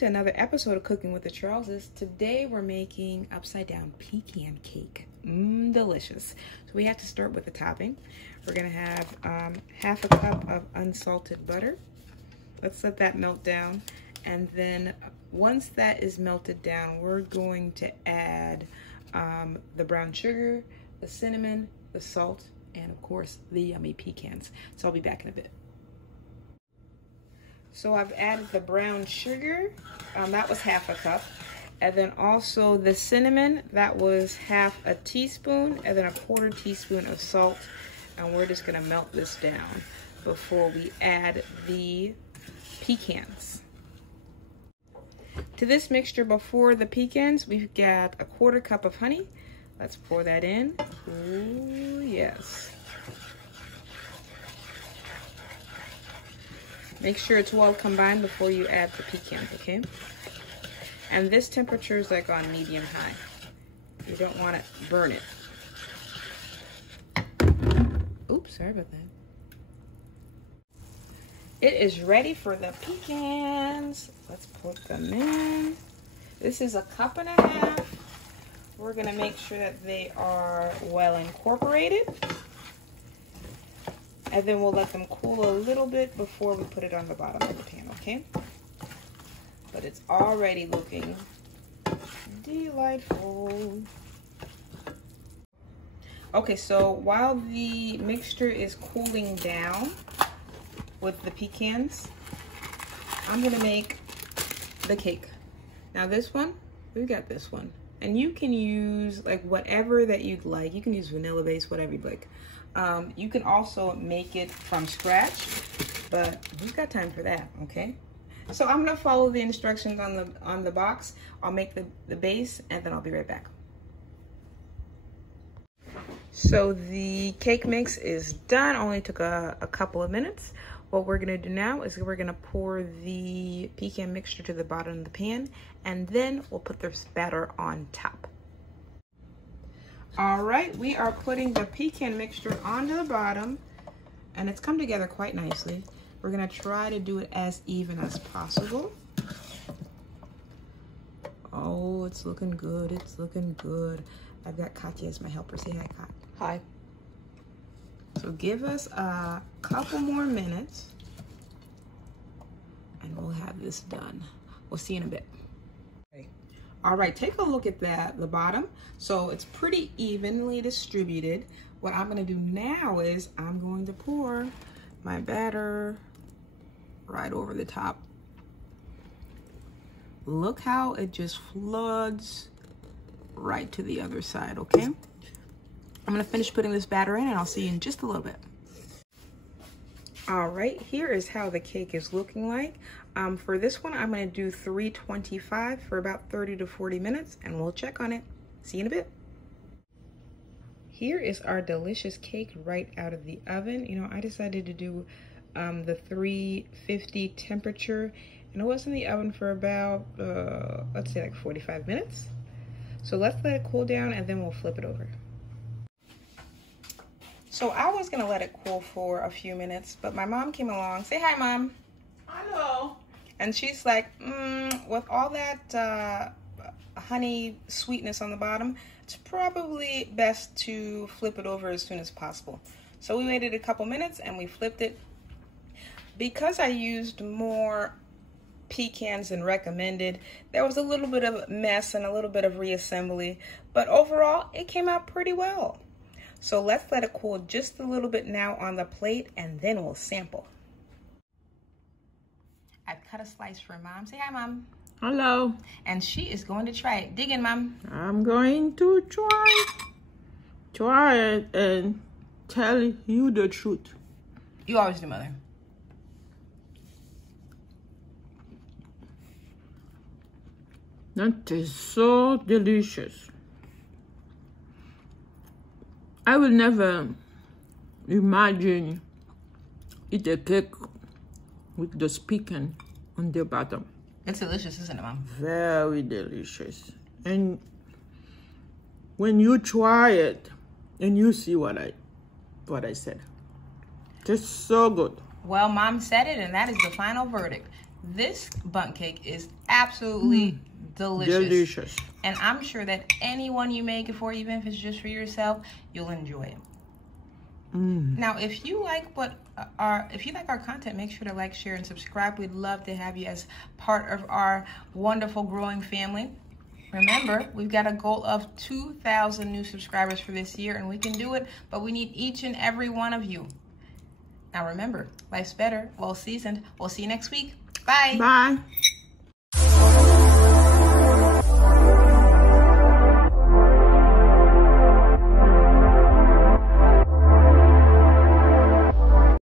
to another episode of Cooking with the Charleses. Today we're making upside down pecan cake. Delicious. So we have to start with the topping. We're gonna have half a cup of unsalted butter. Let's let that melt down. And then once that is melted down, we're going to add the brown sugar, the cinnamon, the salt, and of course the yummy pecans. So I'll be back in a bit. So I've added the brown sugar, that was half a cup. And then also the cinnamon, that was half a teaspoon, and then a quarter teaspoon of salt. And we're just gonna melt this down before we add the pecans. To this mixture before the pecans, we've got a quarter cup of honey. Let's pour that in. Ooh, yes. Make sure it's well combined before you add the pecans, okay? And this temperature is like on medium high. You don't want to burn it. Oops, sorry about that. It is ready for the pecans. Let's put them in. This is a cup and a half. We're gonna make sure that they are well incorporated. And then we'll let them cool a little bit before we put it on the bottom of the pan, okay? But it's already looking delightful. Okay, so while the mixture is cooling down with the pecans, I'm gonna make the cake. Now this one, we've got this one. And you can use like whatever that you'd like. You can use vanilla base, whatever you'd like. You can also make it from scratch, but who's got time for that, okay? So I'm gonna follow the instructions on the box. I'll make the base and then I'll be right back. So the cake mix is done, only took a couple of minutes. What we're gonna do now is we're gonna pour the pecan mixture to the bottom of the pan, and then we'll put this batter on top. All right, we are putting the pecan mixture onto the bottom, and it's come together quite nicely. We're gonna try to do it as even as possible. Oh, it's looking good, it's looking good. I've got Katya as my helper. Say hi, Kat. Hi. So give us a couple more minutes and we'll have this done. We'll see you in a bit. Okay. All right, take a look at the bottom. So it's pretty evenly distributed. What I'm gonna do now is I'm going to pour my batter right over the top. Look how it just floods right to the other side, okay? I'm gonna finish putting this batter in and I'll see you in just a little bit. All right, here is how the cake is looking like. For this one, I'm gonna do 325 for about 30 to 40 minutes and we'll check on it. See you in a bit. Here is our delicious cake right out of the oven. You know, I decided to do the 350 temperature and it was in the oven for about, let's say like 45 minutes. So let's let it cool down and then we'll flip it over. So I was gonna let it cool for a few minutes, but my mom came along. Say hi, Mom. Hello. And she's like, with all that honey sweetness on the bottom, it's probably best to flip it over as soon as possible. So we waited a couple minutes and we flipped it. Because I used more pecans than recommended, there was a little bit of mess and a little bit of reassembly, but overall it came out pretty well. So let's let it cool just a little bit now on the plate and then we'll sample. I've cut a slice for Mom. Say hi, Mom. Hello. And she is going to try it. Dig in, Mom. I'm going to try it and tell you the truth. You always do, Mother. That is so delicious. I will never imagine eat a cake with the pecan on the bottom. It's delicious, isn't it, Mom? Very delicious. And when you try it and you see what I said, just so good. Well, Mom said it, and that is the final verdict. This bundt cake is absolutely delicious. And I'm sure that anyone you make it for, even if it's just for yourself, you'll enjoy it. Now, if you like our content, make sure to like, share, and subscribe. We'd love to have you as part of our wonderful growing family. Remember, we've got a goal of 2,000 new subscribers for this year, and we can do it, but we need each and every one of you. Now remember, life's better, well seasoned. We'll see you next week. Bye. Bye.